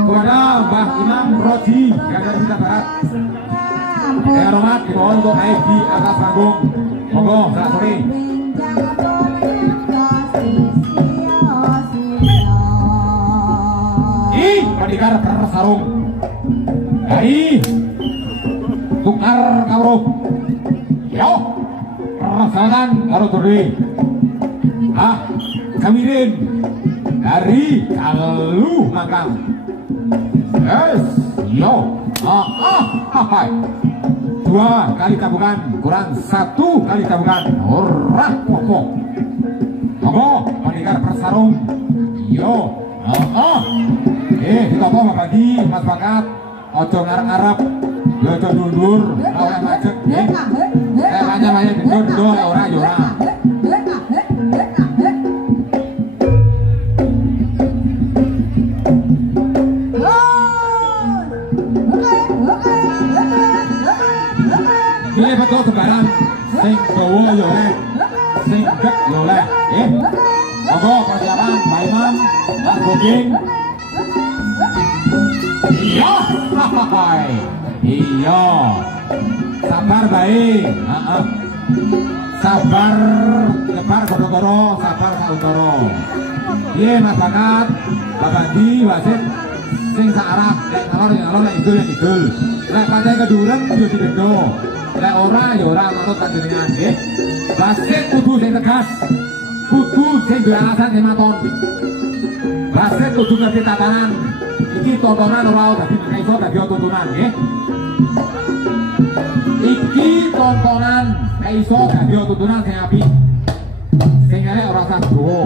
kepada Mbah Imam Roji Ganda Cinta Barat. Hormat dimohon untuk naik di atas panggung. Monggo, selamat sore. Pendekar bersarung dari tukar kawruh yo perasaan karo duri kamirin dari Kalu Mangkang yes yo dua kali tabungan kurang satu kali tabungan ora popo monggo pendekar bersarung yo kita mau bagi mas bakat ojo ngarep-ngarep ya ojo dundur ora macet banyak dundur ora ora pilih betul sembarang sing bawa ya oleh sing gek ya oleh monggo persiapan Pak Imam Mas Booking. Iya sabar baik sabar lebar goro-goro sabar saudara iya mas bakat bapak di wasit sing searah lek ngalor lek idul lek pantai keduren yo dibendo lek ora ya ora manut panjenengan nggih wasit kudu sing tegas kudu sing duwe alasan hematon wasit kudu ngerti tatanan iki tontonan ora dadi iso dadi tontonan nggih. Iki tontonan iso dadi tontonan sing apik. Sing arek ora usah gowo.